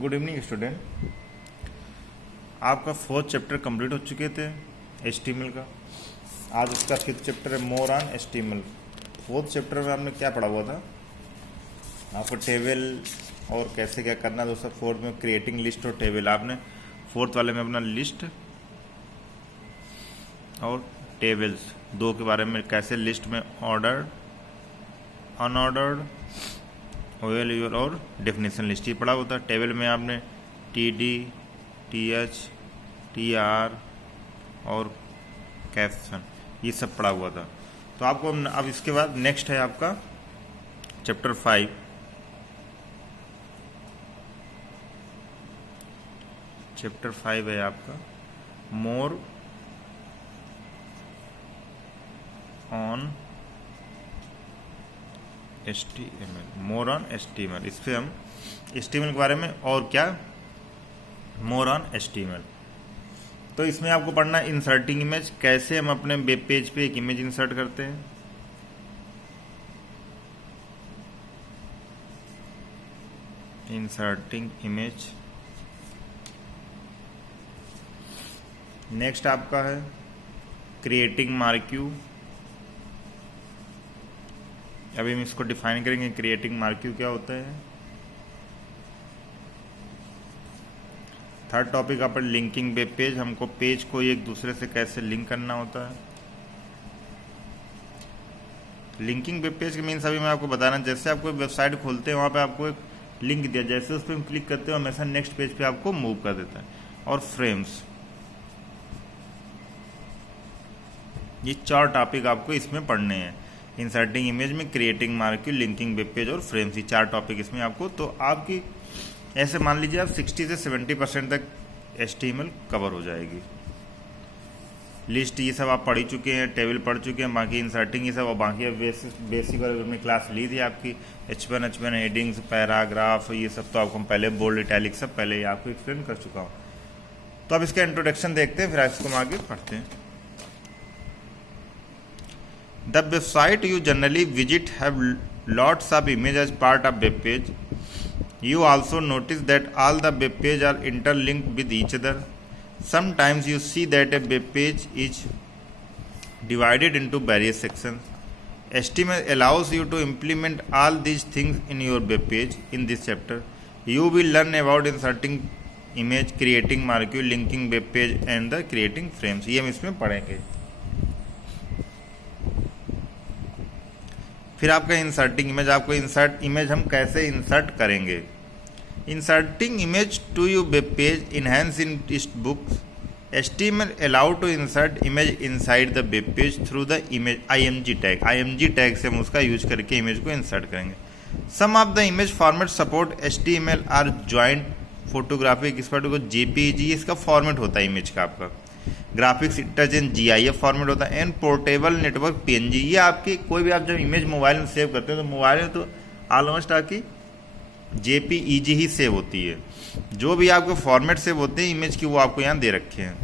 Good evening student. आपका fourth chapter complete हो चुके थे HTML का। आज उसका फिफ्थ चैप्टर है more on HTML। Fourth chapter में आपने क्या पढ़ा हुआ था? आपको टेबल और कैसे क्या करना दोस्तों। फोर्थ में क्रिएटिंग लिस्ट और टेबल आपने फोर्थ वाले में अपना लिस्ट और टेबल्स दो के बारे में, कैसे लिस्ट में ऑर्डर, अनऑर्डर्ड, OLUL और डेफिनेशन लिस्ट ही पढ़ा होता है। टेबल में आपने TD, TH, TR और कैप्शन ये सब पढ़ा हुआ था। तो आपको अब इसके बाद नेक्स्ट है आपका चैप्टर 5। चैप्टर 5 है आपका more on HTML। More on HTML, इस पर हम HTML के बारे में और क्या, मोर ऑन HTML। तो इसमें आपको पढ़ना है इंसर्टिंग इमेज, कैसे हम अपने वेब पेज पे एक इमेज इंसर्ट करते हैं। Inserting image. नेक्स्ट आपका है क्रिएटिंग मार्क्यू। अभी हम इसको डिफाइन करेंगे, क्रिएटिंग मार्क्यू क्या होता है। थर्ड टॉपिक आप लिंकिंग वेब पेज, हमको पेज को एक दूसरे से कैसे लिंक करना होता है। लिंकिंग वेब पेज के मीन्स अभी मैं आपको बताना, जैसे आपको वेबसाइट खोलते हैं वहाँ पे आपको एक लिंक दिया, जैसे उस पर हम क्लिक करते हैं हमेशा नेक्स्ट पेज पे आपको मूव कर देता है। और फ्रेम्स, ये चार टॉपिक आपको इसमें पढ़ने हैं। इंसर्टिंग इमेज में, creating marquee, linking web page और फ्रेम्स, ये चार टॉपिक इसमें आपको। तो आपकी ऐसे मान लीजिए आप 60 से 70% तक HTML कवर हो जाएगी। लिस्ट ये सब आप पढ़ ही चुके हैं, टेबल पढ़ चुके हैं, बाकी इंसर्टिंग ये सब, और बाकी बेसिक वाले हमने क्लास ली थी आपकी H1 हेडिंग्स, पैराग्राफ, ये सब तो आपको हम पहले बोल्ड इटैलिक सब पहले ही आपको एक्सप्लेन कर चुका हूँ। तो अब इसका इंट्रोडक्शन देखते हैं, फिर इसको हम आगे पढ़ते हैं। The website you generally visit have lots of images as part of web page. You also notice that all the web pages are interlinked with each other. Sometimes you see that a web page is divided into various sections. HTML allows you to implement all these things in your web page. In this chapter, you will learn about inserting image, creating marquee, linking web page and the creating frames. ये हम इसमें पढ़ेंगे। फिर आपका inserting image, आपको insert image हम कैसे insert करेंगे। Inserting image to you web page, enhance in text books. HTML allow to insert image inside the web page through the image IMG tag. IMG tag से हम उसका use करके image को insert करेंगे। Some of the image format support HTML are joint photographic expert को JPEG, इसका format होता है इमेज का आपका। ग्राफिक्स इंटरचेंज GIF फॉर्मेट होता है। एंड पोर्टेबल नेटवर्क PNG, ये आपकी कोई भी आप जब इमेज मोबाइल में सेव करते हैं तो मोबाइल में तो ऑलमोस्ट आपकी JPEG ही सेव होती है। जो भी आपके फॉर्मेट सेव होते हैं इमेज की वो आपको यहाँ दे रखे हैं।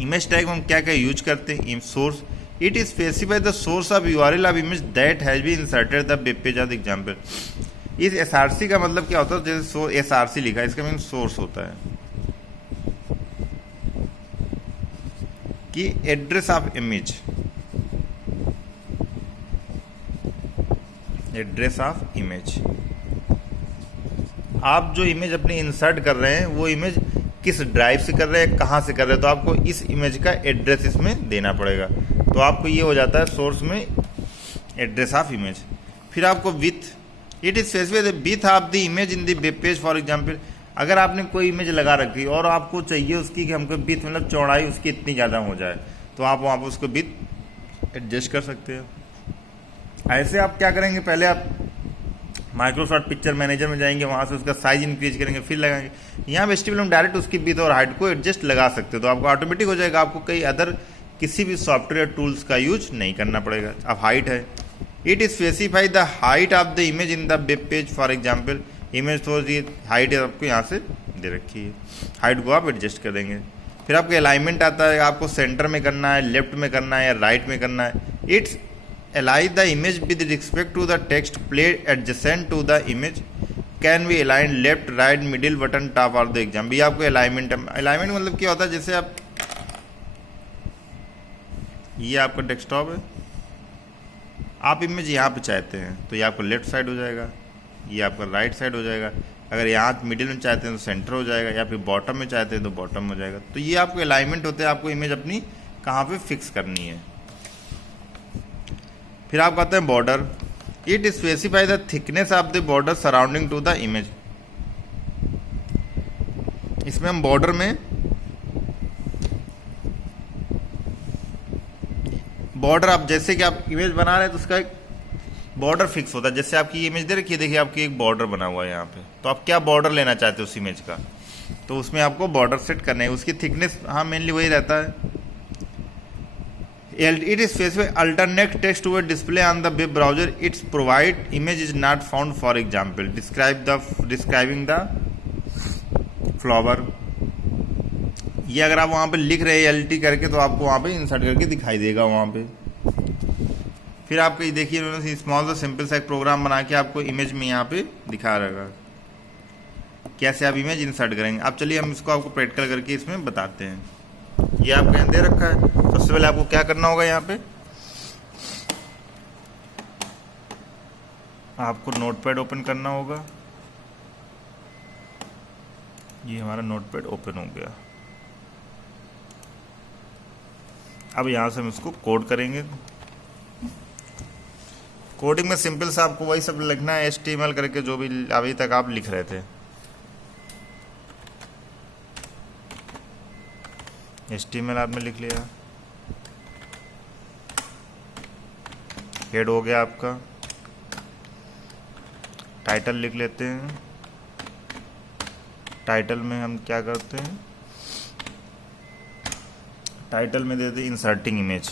इमेज टैग हम क्या क्या यूज करते हैं। Source, it is specify the source of URL of image that has been inserted the web page of example. इस SRC का मतलब क्या होता है, जैसे SRC लिखा है इसका मीन सोर्स होता है कि address of image, address of image. आप जो इमेज अपनी इंसर्ट कर रहे हैं वो इमेज किस ड्राइव से कर रहे हैं, कहाँ से कर रहे हैं, तो आपको इस इमेज का एड्रेस इसमें देना पड़ेगा। तो आपको ये हो जाता है सोर्स में एड्रेस ऑफ इमेज। फिर आपको with, it is specify the width of the image in the web page. For example, अगर आपने कोई इमेज लगा रखी और आपको चाहिए उसकी कि हमको विथ मतलब चौड़ाई उसकी इतनी ज़्यादा हो जाए, तो आप वहाँ पर उसको विथ एडजस्ट कर सकते हैं। ऐसे आप क्या करेंगे, पहले आप माइक्रोसॉफ्ट पिक्चर मैनेजर में जाएंगे, वहाँ से उसका साइज इंक्रीज करेंगे, फिर लगाएंगे। यहाँ पे HTML में डायरेक्ट उसकी विथ और हाइट को एडजस्ट लगा सकते हो, तो आपको ऑटोमेटिक हो जाएगा। आपको कई अदर किसी भी सॉफ्टवेयर टूल्स का यूज नहीं करना पड़ेगा। अब हाइट है, it is specify the height of the image in the web page. For example, image थोड़ी सी हाइट आपको यहाँ से दे रखी है, हाइट को आप एडजस्ट कर देंगे। फिर आपको अलाइनमेंट आता है, आपको सेंटर में करना है, लेफ्ट में करना है या राइट में करना है। It's align the image with respect to the text placed adjacent to the image. Can be align left right middle button top of the exam. भी आपको अलाइनमेंट, अलाइनमेंट मतलब क्या होता है, जैसे आप, ये आपका डेस्कटॉप है, आप इमेज यहाँ पे चाहते हैं तो ये आपका लेफ्ट साइड हो जाएगा, ये आपका राइट साइड हो जाएगा। अगर यहाँ मिडिल में चाहते हैं तो सेंटर हो जाएगा, या फिर बॉटम में चाहते हैं तो बॉटम हो जाएगा। तो ये आपको अलाइनमेंट होते हैं, आपको इमेज अपनी कहाँ पे फिक्स करनी है। फिर आप कहते हैं border, it specify the thickness of the border surrounding to the image. इसमें हम बॉर्डर में, बॉर्डर आप जैसे कि आप इमेज बना रहे हैं तो उसका एक बॉर्डर फिक्स होता है। जैसे आपकी इमेज दे रखी है, देखिए आपकी एक बॉर्डर बना हुआ है यहाँ पे, तो आप क्या बॉर्डर लेना चाहते हो उस इमेज का, तो उसमें आपको बॉर्डर सेट करना है। उसकी थिकनेस हाँ मेनली वही रहता है। It is specify alternate text to display on the web browser, it's provide image is not found, for example describing the flower. ये अगर आप वहाँ पे लिख रहे हैं LT करके तो आपको वहाँ पे इंसर्ट करके दिखाई देगा वहाँ पे। फिर आपको ये देखिए उन्होंने स्मॉल सा सिंपल सा एक प्रोग्राम बना के आपको इमेज में यहाँ पे दिखा रहेगा कैसे आप इमेज इंसर्ट करेंगे। अब चलिए हम इसको आपको प्रैक्टिकल करके इसमें बताते हैं। ये आपको यहाँ दे रखा है, सबसे पहले आपको क्या करना होगा, यहाँ पे आपको नोटपैड ओपन करना होगा। ये हमारा नोटपैड ओपन हो गया। अब यहाँ से हम इसको कोड करेंगे। कोडिंग में सिंपल सा आपको वही सब लिखना है, HTML करके जो भी अभी तक आप लिख रहे थे। HTML आपने लिख लिया, हेड हो गया आपका। टाइटल लिख लेते हैं। टाइटल में हम क्या करते हैं, टाइटल में देते इंसर्टिंग इमेज,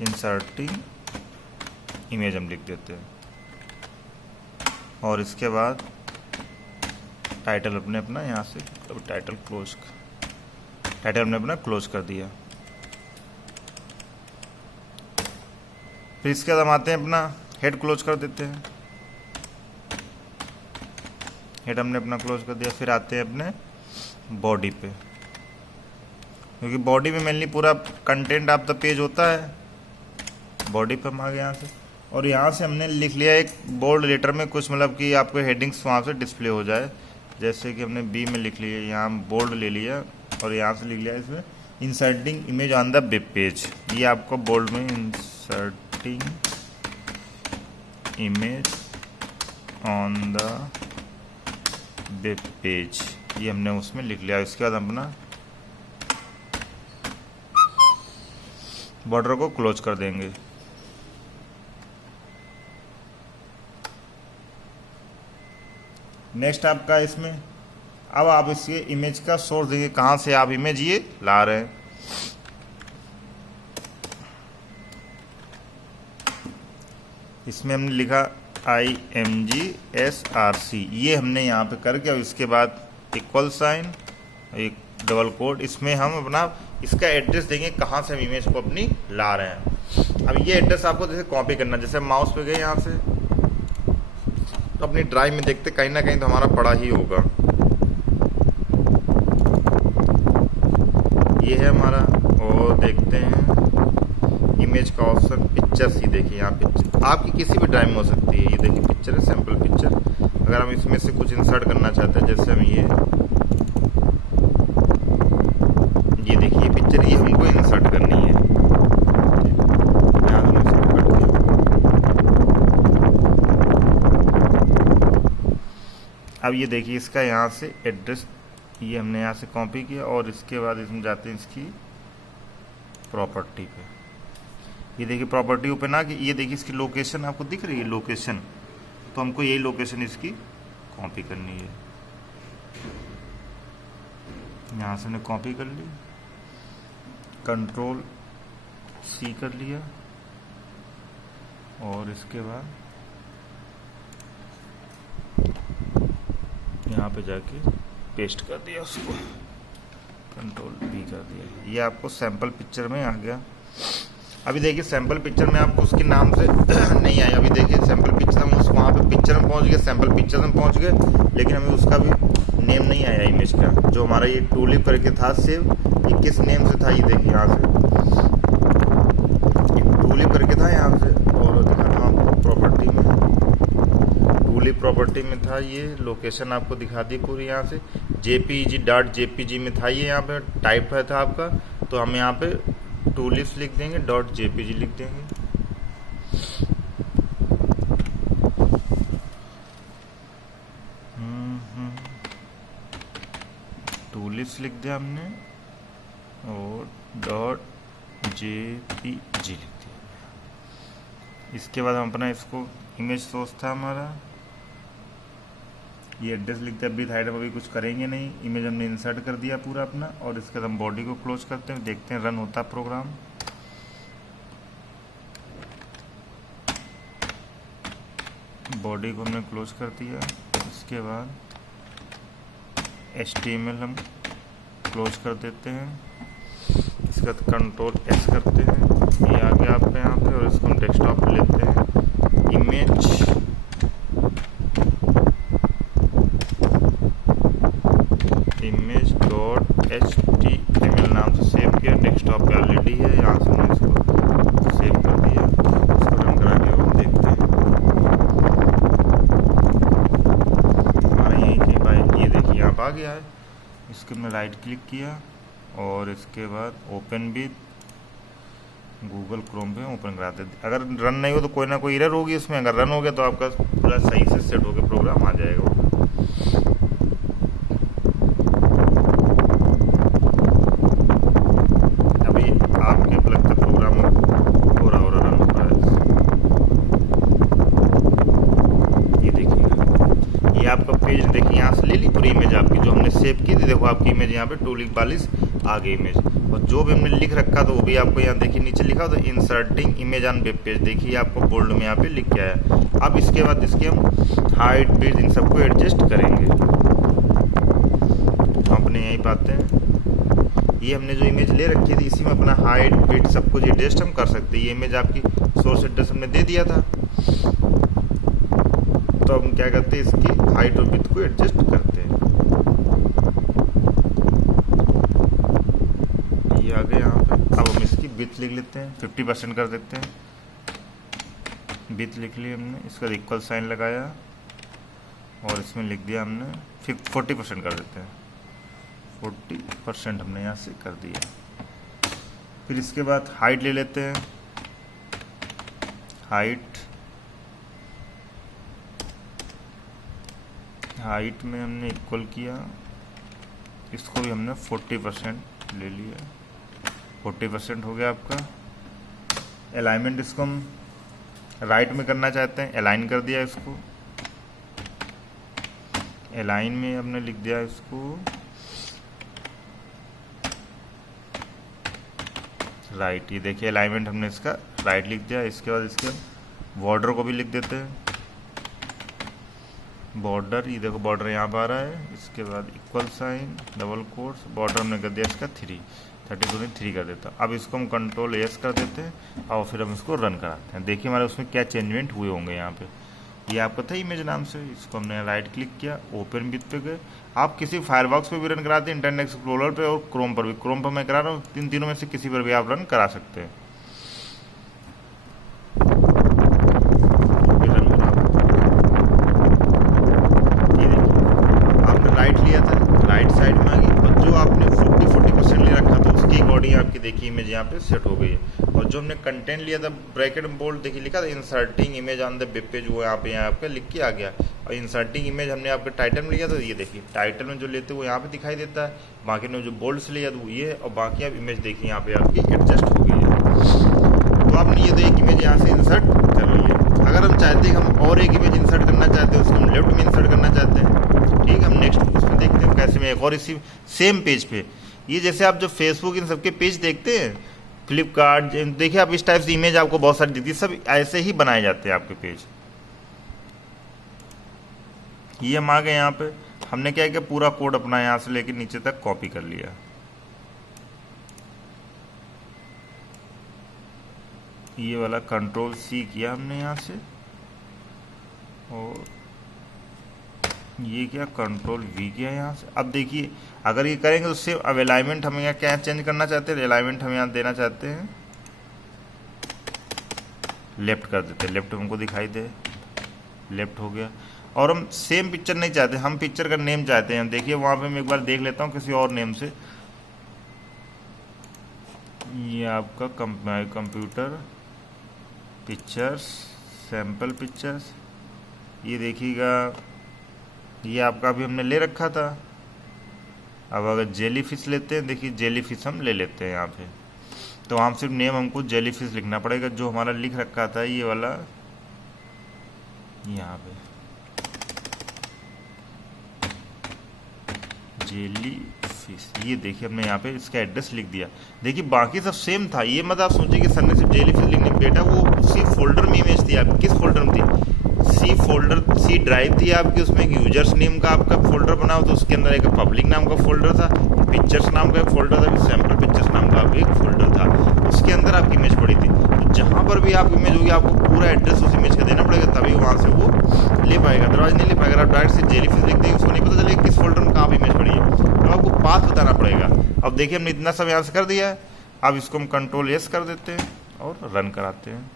इंसर्टिंग इमेज हम लिख देते हैं। और इसके बाद टाइटल अपने अपना यहाँ से, अब टाइटल हमने अपना क्लोज कर दिया। फिर इसके बाद हम आते हैं अपना हेड क्लोज कर देते हैं। हेड हमने अपना क्लोज कर दिया। फिर आते हैं अपने बॉडी पे, क्योंकि बॉडी में मेनली पूरा कंटेंट ऑफ द पेज होता है। बॉडी पे हम आ गए यहाँ से, और यहाँ से हमने लिख लिया एक बोल्ड लेटर में कुछ, मतलब कि आपको हेडिंग्स वहाँ से डिस्प्ले हो जाए। जैसे कि हमने B में लिख लिया, यहाँ बोल्ड ले लिया और यहाँ से लिख लिया इसमें inserting image on the web page. ये आपको बोल्ड में inserting image on the web page, ये हमने उसमें लिख लिया। इसके बाद अपना बॉर्डर को क्लोज कर देंगे। नेक्स्ट आपका इसमें, अब आप इसके इमेज का सोर्स देंगे, कहाँ से आप इमेज ये ला रहे हैं। इसमें हमने लिखा IMGSRC, ये हमने यहाँ पे करके, और इसके बाद इक्वल साइन, एक डबल कोड, इसमें हम अपना इसका एड्रेस देंगे कहाँ से हम इमेज को अपनी ला रहे हैं। अब ये एड्रेस आपको जैसे कॉपी करना, जैसे माउस पे गए यहाँ से तो अपनी ड्राइव में देखते कहीं ना कहीं तो हमारा पड़ा ही होगा। ये है हमारा, और देखते हैं इमेज का ऑप्शन, पिक्चर्स ही देखिए यहाँ पिक्चर आपकी किसी भी ड्राइव में हो सकती है। ये देखिए पिक्चर है, सैम्पल पिक्चर। अगर हम इसमें से कुछ इंसर्ट करना चाहते हैं, जैसे हम ये देखिए पिक्चर, ये हमको इंसर्ट करनी है। यहाँ हमने इसको कट किया। अब ये देखिए इसका यहाँ से एड्रेस, ये हमने यहाँ से कॉपी किया, और इसके बाद इसमें जाते हैं इसकी प्रॉपर्टी पे। ये देखिए प्रॉपर्टी पे ना, कि ये देखिए इसकी लोकेशन आपको दिख रही है, लोकेशन, तो हमको यही लोकेशन इसकी कॉपी करनी है। यहाँ से हमने कॉपी कर ली, Ctrl+C कर लिया, और इसके बाद यहाँ पे जाके पेस्ट कर दिया उसको, Ctrl+V कर दिया। ये आपको सैंपल पिक्चर में आ गया। अभी देखिए सैंपल पिक्चर में आपको उसके नाम से नहीं आया। अभी देखिए सैंपल पिक्चर हम उस वहाँ पे पिक्चर में पहुँच गए, सैंपल पिक्चर में पहुँच गए, लेकिन हमें उसका भी नेम नहीं आया इमेज का। जो हमारा ये टूलिप करके था सेव, ये किस नेम से था ये देखिए यहाँ से टूलिप करके था यहाँ से। और दिखाता हूँ आपको प्रॉपर्टी में, टूलिप प्रॉपर्टी में था ये, लोकेशन आपको दिखा दी पूरी यहाँ से, jpeg.jpg में था ये, यहाँ पे टाइप है था आपका, तो हम यहाँ पे टूलिप्स लिख देंगे, .jpg लिख देंगे। टूलिप्स लिख दिया हमने और .jpg लिख दिया। इसके बाद हम अपना इसको इमेज सोर्स था हमारा, ये एड्रेस लिख दिया। विथ हाइट अभी कुछ करेंगे नहीं, इमेज हमने इंसर्ट कर दिया पूरा अपना, और इसके बाद हम बॉडी को क्लोज करते हैं, देखते हैं रन होता है प्रोग्राम। बॉडी को हमने क्लोज कर दिया। इसके बाद HTML हम क्लोज कर देते हैं। इसके बाद कंट्रोल S करते हैं, ये आ गया आपके यहाँ पे, और इसको हम डेस्कटॉप पे लेते हैं। image.html नाम से सेव किया, डेस्कटॉप पे ऑलरेडी है, यहाँ से हमने इसको सेव कर दिया। इसको रन करा के हम देखते हैं हमारा यहीं कहीं भाई, ये देखिए यहाँ पे आ गया है। इसके मैं राइट क्लिक किया और इसके बाद ओपन विद गूगल क्रोम पे ओपन करा देते। अगर रन नहीं हो तो कोई ना कोई एरर होगी इसमें, अगर रन हो गया तो आपका पूरा सही से सेट होकर प्रोग्राम आ जाएगा। अभी आपके लगता प्रोग्राम हो रहा रन हो रहा है। ये देखिए, ये आपका पेज देखिए, यहाँ से ले ली पूरी इमेज आपकी जो हमने सेव की थी। देखो आपकी इमेज यहाँ पे टूलिप 42 आ गई इमेज, और जो भी हमने लिख रखा तो वो भी आपको यहाँ देखिए नीचे लिखा हो तो inserting image on web page, देखिए आपको बोल्ड में यहाँ पे लिख के आया। अब इसके बाद इसके हम हाइट विड्थ इन सबको एडजस्ट करेंगे। तो अपने यहीं पाते हैं, ये हमने जो इमेज ले रखी थी इसी में अपना हाइट विड्थ सब कुछ एडजस्ट हम कर सकते हैं। ये इमेज आपकी सोर्स एड्रेस हमने दे दिया था, तो हम क्या करते हैं इसकी हाइट और विड्थ को एडजस्ट करते हैं। ये आ गया यहाँ पे। अब हम इसकी विड्थ लिख लेते हैं, 50% कर देते हैं। विड्थ लिख ली हमने, इसका इक्वल साइन लगाया और इसमें लिख दिया हमने 40% कर देते हैं। 40% हमने यहाँ से कर दिया। फिर इसके बाद हाइट ले लेते हैं। हाइट में हमने इक्वल किया, इसको भी हमने 40% ले लिया। 40% हो गया आपका। अलाइनमेंट इसको हम राइट में करना चाहते हैं, अलाइन कर दिया इसको। अलाइन में हमने लिख दिया इसको राइट। ये देखिए अलाइनमेंट हमने इसका राइट लिख दिया। इसके बाद इसके बॉर्डर को भी लिख देते हैं, बॉर्डर। ये देखो बॉर्डर यहाँ पर आ रहा है। इसके बाद equal sign double quotes, border हमने कर दिया इसका 3 कर देता। अब इसको हम कंट्रोल S कर देते हैं और फिर हम इसको रन कराते हैं। देखिए हमारे उसमें क्या चेंजमेंट हुए होंगे। यहाँ पे ये आपका था इमेज नाम से, इसको हमने राइट क्लिक किया, ओपन विथ पे गए। आप किसी फायरफॉक्स पे भी रन कराते हैं, इंटरनेट एक्सप्लोरर पे और क्रोम पर भी। क्रोम पर मैं करा रहा हूँ, तीनों में से किसी पर भी आप रन करा सकते हैं। आपकी देखिए इमेज यहाँ पे सेट हो गई है। और जो हमने कंटेंट लिया था ब्रैकेट में बोल्ड देखिए लिखा था inserting image on the web page, वो यहाँ पे आपका लिख के आ गया। और इंसर्टिंग इमेज हमने आपके टाइटल में लिया था, ये देखिए टाइटल में जो लेते वो यहाँ पे दिखाई देता है। बाकी ने जो बोल्ड से लिया था वो ये है, और बाकी आप इमेज देखिए यहाँ पे आपकी एडजस्ट हो गई है। तो आपने ये तो एक इमेज यहाँ से इंसर्ट कर ली है। अगर हम चाहते हैं हम और एक इमेज इंसर्ट करना चाहते हैं, उसको हम लेफ्ट में इंसर्ट करना चाहते हैं, ठीक है। हम नेक्स्ट उसमें देखते हैं कैसे में एक और इसी सेम पेज पे, ये जैसे आप जो फेसबुक इन सबके पेज देखते हैं, फ्लिपकार्ट, देखिए आप इस टाइप से इमेज आपको बहुत सारी दिखती है, सब ऐसे ही बनाए जाते हैं आपके पेज। ये हम आ गए यहाँ पे, हमने क्या किया पूरा कोड अपना यहाँ से लेके नीचे तक कॉपी कर लिया। ये वाला कंट्रोल सी किया हमने यहाँ से, और ये क्या कंट्रोल वी किया यहाँ से। अब देखिए अगर ये करेंगे तो उससे अब अलाइनमेंट हम यहाँ क्या चेंज करना चाहते हैं, अलाइनमेंट हम यहाँ देना चाहते हैं लेफ्ट कर देते हैं, लेफ्ट हमको दिखाई दे, लेफ्ट हो गया। और हम सेम पिक्चर नहीं चाहते, हम पिक्चर का नेम चाहते हैं। देखिए वहाँ पे मैं एक बार देख लेता हूँ किसी और नेम से। ये आपका कंप्यूटर पिक्चर्स, सैम्पल पिक्चर्स, ये देखिएगा ये आपका अभी हमने ले रखा था। अब अगर जेली फिश लेते हैं, देखिए जेली फिश हम ले लेते हैं यहाँ पे, तो वहाँ सिर्फ नेम हमको जेली फिश लिखना पड़ेगा, जो हमारा लिख रखा था ये वाला यहाँ पे जेली फिश। ये देखिए हमने यहाँ पे इसका एड्रेस लिख दिया। देखिए बाकी सब सेम था, ये मत आप सोचिए कि सर ने सिर्फ जेली फिश लिखने, बेटा वो उसी फोल्डर में इमेज थी आपकी। किस फोल्डर में थी? सी फोल्डर, सी ड्राइव थी आपकी, उसमें एक यूजर्स नेम का आपका फोल्डर बना हुआ था, उसके अंदर एक पब्लिक नाम का फोल्डर था, पिक्चर्स नाम का एक फोल्डर था, सैम्पल पिक्चर्स नाम का भी एक फोल्डर था, उसके अंदर आपकी इमेज पड़ी थी। तो जहाँ पर भी आप इमेज होगी आपको पूरा एड्रेस उस इमेज का देना पड़ेगा, तभी वहाँ से वो ले पाएगा, अदरवाइज नहीं ले पाएगा। आप डायरेक्ट से जेली फिश लिख देंगे, उसको नहीं पता चलेगा किस फोल्डर में कहाँ पर इमेज पड़ी है, तो आपको पाथ बताना पड़ेगा। अब देखिए हमने इतना सब यहाँ से कर दिया है। अब इसको हम कंट्रोल एस कर देते हैं और रन कराते हैं।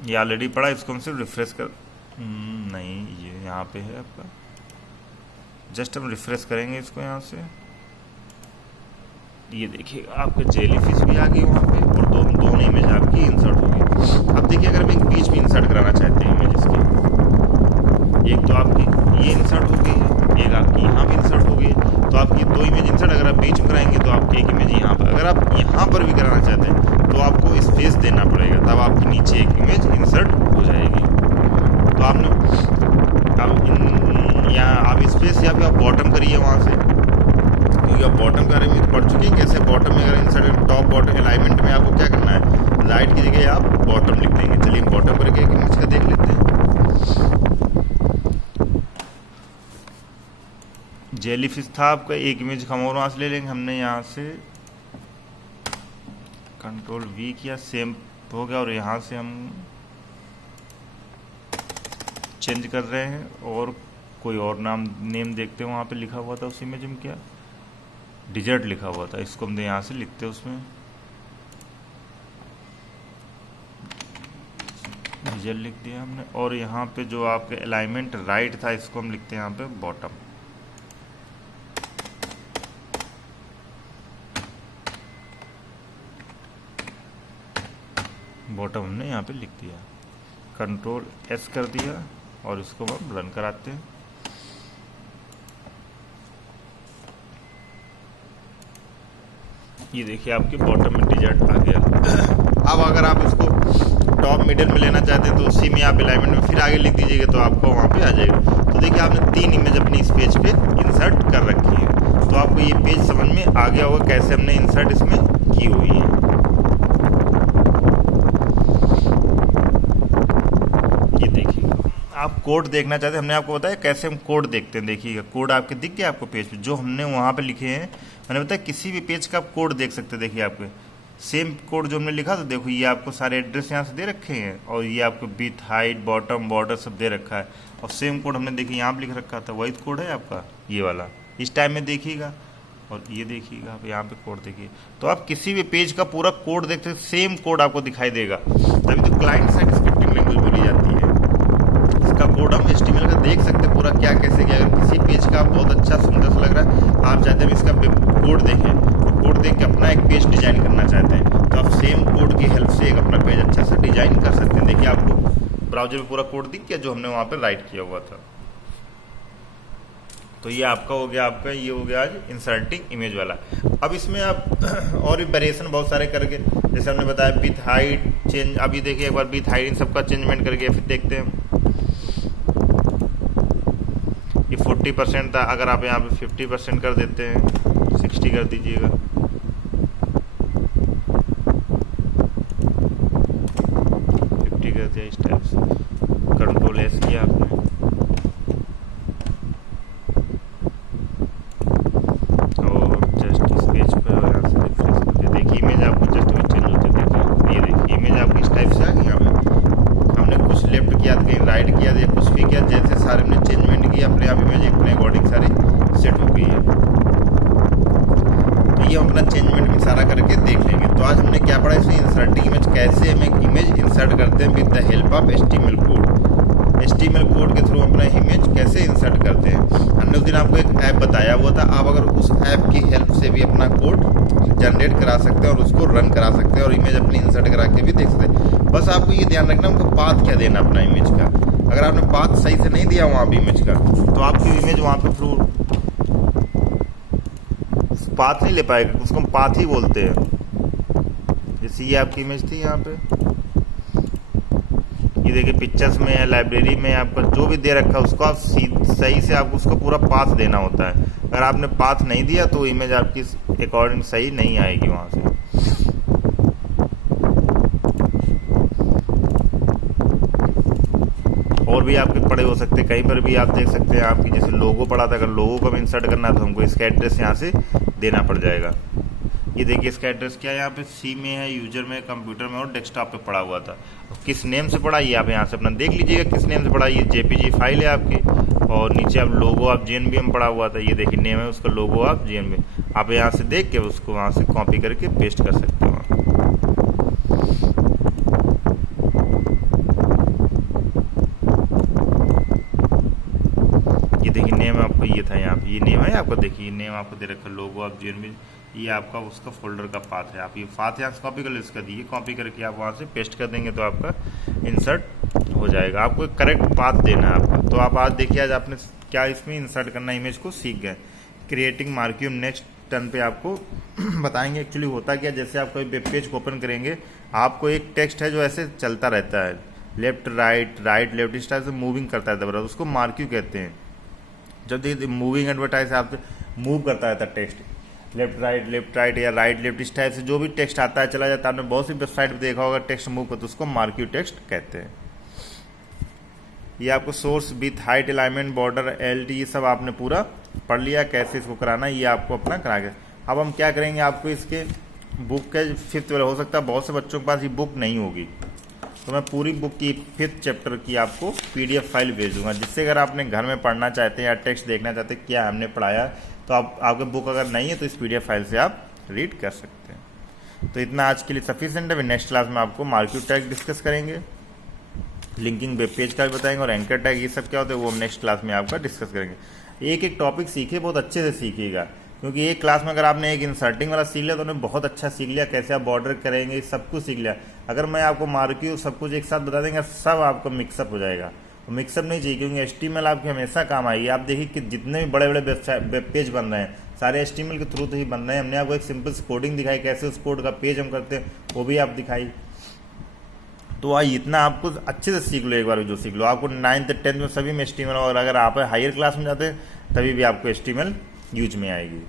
ये ऑलरेडी पड़ा, इसको हम सिर्फ रिफ्रेश कर नहीं, ये यहाँ पे है आपका, जस्ट हम रिफ्रेश करेंगे इसको यहाँ से। ये देखिएगा आपका जेली फिश भी आ गई वहाँ पे, और दोनों इमेज आपकी इंसर्ट हो गई। अब देखिए अगर हम एक बीच में इंसर्ट कराना चाहते हैं इमेज इसकी, एक तो आपकी ये इंसर्ट हो गई, एक आपकी यहाँ पे इंसर्ट हो गई, तो आपकी दो इमेज इंसर्ट अगर आप बीच में कराएंगे तो आपकी एक इमेज यहाँ पर। अगर आप यहाँ पर भी कराना चाहते हैं तो आपको स्पेस देना पड़ेगा, तब आपकी नीचे एक इमेज इंसर्ट हो जाएगी। तो आपने अब यहाँ आप स्पेस या फिर आप बॉटम करिए वहाँ से, क्योंकि आप बॉटम के बारे में पढ़ चुके हैं कैसे बॉटम में अगर इंसर्ट, टॉप बॉटम अलाइनमेंट में आपको क्या करना है, राइट की जगह आप बॉटम लिख देंगे। चलिए बॉटम करके एक इमेज का देख लेते हैं। जेली फिश था आपका, एक इमेज हम और वहाँ से ले लेंगे। हमने यहाँ से कंट्रोल वी किया, सेम हो गया, और यहाँ से हम चेंज कर रहे हैं और कोई और नेम देखते हैं। वहाँ पे लिखा हुआ था उस इमेज में क्या, डिजर्ट लिखा हुआ था, इसको हम यहाँ से लिखते हैं, उसमें डिजर्ट लिख दिया हमने। और यहाँ पे जो आपके अलाइनमेंट राइट था, इसको हम लिखते हैं यहाँ पे बॉटम। बॉटम हमने यहाँ पे लिख दिया, कंट्रोल एस कर दिया, और इसको हम रन कराते हैं। ये देखिए आपके बॉटम में डिजर्ट आ गया। अब अगर आप इसको टॉप मिडिल में लेना चाहते हैं तो उसी में आप अलाइनमेंट में फिर आगे लिख दीजिएगा, तो आपको वहाँ पे आ जाएगा। तो देखिए आपने 3 इमेज अपनी इस पेज पे इंसर्ट कर रखी है। तो आपको ये पेज समझ में आ गया होगा कैसे हमने इंसर्ट इसमें की हुई है। ये देखिएगा आप कोड देखना चाहते हैं, हमने आपको बताया कैसे हम कोड देखते हैं। देखिएगा कोड आपके दिख गया आपको पेज पे, जो हमने वहाँ पे लिखे हैं। मैंने बताया किसी भी पेज का आप कोड देख सकते हैं। देखिए आपके सेम कोड जो हमने लिखा था, देखो ये आपको सारे एड्रेस यहाँ से दे रखे हैं, और ये आपको विथ, हाइट, बॉटम, बॉर्डर सब दे रखा है। और सेम कोड हमने देखिए यहाँ पे लिख रखा था, वही कोड है आपका ये वाला। इस टाइम में देखिएगा, और ये देखिएगा आप यहाँ पे कोड देखिए। तो आप किसी भी पेज का पूरा कोड देखते हैं, सेम कोड आपको दिखाई देगा। तभी तो क्लाइंट साइड स्क्रिप्टिंग लैंग्वेज बोली जाती है। इसका कोड हम HTML का देख सकते हैं पूरा क्या कैसे किया। अगर किसी पेज का बहुत अच्छा सुंदर सा लग रहा है, आप चाहते हैं इसका कोड देखें, तो कोड देख के अपना एक पेज डिजाइन करना चाहते हैं, तो आप सेम कोड की हेल्प से एक अपना पेज अच्छा सा डिजाइन कर सकते हैं। देखिए आपको ब्राउजर में पूरा कोड दिख गया जो हमने वहाँ पे राइट किया हुआ था। तो ये आपका हो गया, आपका ये हो गया आज इंसर्टिंग इमेज वाला। अब इसमें आप और भी वेरिएशन बहुत सारे करके, जैसे हमने बताया विथ हाइट चेंज। अभी देखिए एक बार विथ हाइट इन सबका चेंजमेंट करके फिर देखते हैं। ये 40% था, अगर आप यहाँ पे 50% कर देते हैं, 60 कर दीजिएगा। कर दिया इस टाइप से, कंट्रोल एस किया आपने, और जस्ट इस पेज पर यहाँ से रिफ्रेश कर दिया। देखिए इमेज आपको जस्ट चेंज होते देखिए। सारे हमने चेंजमेंट किया, अपने आप इमेज अपने अकॉर्डिंग सारी सेट हो गई है। तो ये हम अपना चेंजमेंट में सारा करके देख लेंगे। तो आज हमने क्या पढ़ा इसमें, इंसर्टिंग इमेज, कैसे हम एक इमेज इंसर्ट करते हैं with the help of HTML code. HTML code के थ्रू अपना इमेज कैसे इंसर्ट करते हैं। हमने उस दिन आपको एक ऐप बताया हुआ था, आप अगर उस ऐप की हेल्प से भी अपना कोड जनरेट करा सकते हैं और उसको रन करा सकते हैं और इमेज अपनी इंसर्ट करा के भी देख सकते हैं। बस आपको ये ध्यान रखना उनको पाथ क्या देना अपना इमेज का। अगर आपने पाथ सही से नहीं दिया वहाँ पे इमेज का, तो आपकी इमेज वहाँ पे थ्रू पाथ नहीं ले पाएगा, उसको हम पाथ ही बोलते हैं। जैसे ये आपकी इमेज थी, यहाँ पे ये देखिए पिक्चर्स में है, लाइब्रेरी में आपका जो भी दे रखा है उसको आप सही से आपको उसको पूरा पाथ देना होता है। अगर आपने पाथ नहीं दिया तो इमेज आपकी अकॉर्डिंग सही नहीं आएगी वहाँ से। और भी आपके पड़े हो सकते हैं, कहीं पर भी आप देख सकते हैं आपकी जैसे लोगो पड़ा था, अगर लोगो को भी इंसर्ट करना है तो हमको इसका एड्रेस यहाँ से देना पड़ जाएगा। ये देखिए इसका एड्रेस क्या है, यहाँ पे सी में है, यूजर में, कंप्यूटर में और डेस्कटॉप पे पड़ा हुआ था। किस नेम से पड़ा ये आप यहाँ से अपना देख लीजिएगा किस नेम से पड़ा। ये JPG फाइल है आपकी और नीचे आप लोगो आप JNBM पड़ा हुआ था, ये देखिए नेम है उसका, लोगो आप JNBM। आप यहाँ से देख के उसको वहाँ से कॉपी करके पेस्ट कर सकते हो। ये देखिए नेम आपको ये था, यहाँ पे ये नेम है आपका, देखिए नेम आपको दे रखा लोगो आप JNBM, ये आपका उसका फोल्डर का पाथ है। आप ये पाथ यहाँ से कॉपी कर लो, इसका दिए कॉपी करके आप वहाँ से पेस्ट कर देंगे तो आपका इंसर्ट हो जाएगा। आपको एक करेक्ट पाथ देना है आपका। तो आप आज देखिए आज आपने क्या इसमें इंसर्ट करना इमेज को सीख गए। क्रिएटिंग मार्क्यूम नेक्स्ट टर्न पे आपको बताएंगे एक्चुअली होता क्या। जैसे आप कोई वेब पेज को ओपन करेंगे, आपको एक टेक्स्ट है जो ऐसे चलता रहता है, लेफ्ट राइट लेफ्ट, इस टाइप से मूविंग करता रहता है, उसको मार्क्यू कहते हैं। जब देखिए मूविंग एडवर्टाइज आपसे मूव करता रहता है टेक्स्ट, लेफ्ट राइट या राइट लेफ्ट, इस टाइप से जो भी टेक्स्ट आता है चला जाता है। आपने बहुत सी वेबसाइट पे देखा होगा टेक्स्ट मूव करते, उसको मार्क्यू टेक्स्ट कहते हैं। ये आपको source with height alignment border LT ये सब आपने पूरा पढ़ लिया कैसे इसको कराना है, ये आपको अपना करा के। अब हम क्या करेंगे, आपको इसके बुक के 5th वाला हो सकता है बहुत से बच्चों के पास ये बुक नहीं होगी, तो मैं पूरी बुक की 5th चैप्टर की आपको PDF फाइल भेज दूंगा, जिससे अगर आपने घर में पढ़ना चाहते हैं या टेक्स्ट देखना चाहते हैं क्या हमने पढ़ाया, तो आपके बुक अगर नहीं है तो इस PDF फाइल से आप रीड कर सकते हैं। तो इतना आज के लिए सफिशिएंट है। नेक्स्ट क्लास में आपको मार्क्यू टैग डिस्कस करेंगे, लिंकिंग वेब पेज का भी बताएंगे और एंकर टैग ये सब क्या होता है वो हम नेक्स्ट क्लास में आपका डिस्कस करेंगे। एक एक टॉपिक सीखिए, बहुत अच्छे से सीखिएगा, क्योंकि एक क्लास में अगर आपने एक इंसर्टिंग वाला सीख लिया तो उन्हें बहुत अच्छा सीख लिया, कैसे आप बॉर्डर करेंगे सब कुछ सीख लिया। अगर मैं आपको मार्क्यू सब कुछ एक साथ बता देंगे सब आपको मिक्सअप हो जाएगा, मिक्सअप नहीं चाहिए, क्योंकि HTML आपके हमेशा काम आएगी। आप देखिए कि जितने भी बड़े बड़े वेब पेज बन रहे हैं सारे HTML के थ्रू तो ही बन रहे हैं। हमने आपको एक सिंपल सी कोडिंग दिखाई, कैसे उस कोड का पेज हम करते हैं वो भी आप दिखाई। तो आज इतना आपको अच्छे से सीख लो, एक बार जो सीख लो। आपको 9th 10th में सभी में HTML, और अगर आप हायर क्लास में जाते हैं तभी भी आपको HTML यूज में आएगी।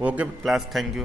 Okay class, thank you.